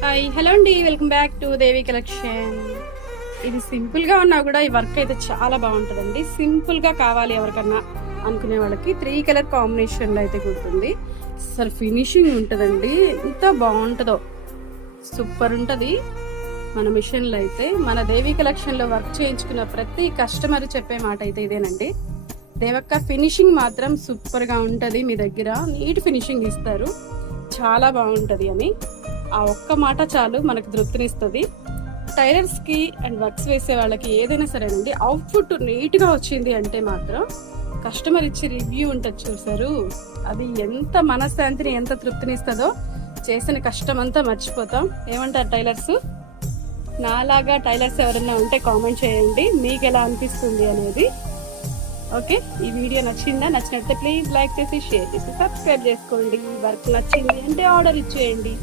Hi hello అండి, welcome back to Devi collection. ఇది simple గా ఉన్నా కూడా ఈ వర్క్ అయితే చాలా బాగుంటుందండి. సింపుల్ గా కావాలి ఎవరికన్నా అనుకునే వాళ్ళకి 3 కలర్ కాంబినేషన్ లో అయితే కుడుతుంది. అసలు ఫినిషింగ్ ఉంటుందండి, ఎంత బాగుంటుందో, సూపర్ ఉంటది. మన మిషన్ లో అయితే మన దేవి కలెక్షన్ లో వర్క్ చేయించుకున్న ప్రతి కస్టమర్ చెప్పే మాట అయితే ఇదేనండి. దేవక్క ఫినిషింగ్ మాత్రం సూపర్ గా ఉంటది, మీ దగ్గర నీట్ ఫినిషింగ్ ఇస్తారు, చాలా బాగుంటది అని. ఆ ఒక్క మాట చాలు మనకు తృప్తినిస్తుంది. టైలర్స్ కి అండ్ వర్క్స్ వేసే వాళ్ళకి ఏదైనా సరేనండి, అవుట్పుట్ నీట్ గా వచ్చింది అంటే మాత్రం కస్టమర్ ఇచ్చే రివ్యూ ఉంటుంది చూసారు, అది ఎంత మనశ్శాంతిని ఎంత తృప్తినిస్తుందో చేసిన కష్టం అంతా మర్చిపోతాం. ఏమంటారు టైలర్స్? నాలాగా టైలర్స్ ఎవరైనా ఉంటే కామెంట్ చేయండి, మీకు ఎలా అనిపిస్తుంది అనేది. ఓకే, ఈ వీడియో నచ్చిందా? నచ్చినట్లయితే ప్లీజ్ లైక్ చేసి షేర్ చేసి సబ్స్క్రైబ్ చేసుకోండి. వర్క్ నచ్చింది అంటే ఆర్డర్ ఇచ్చేయండి.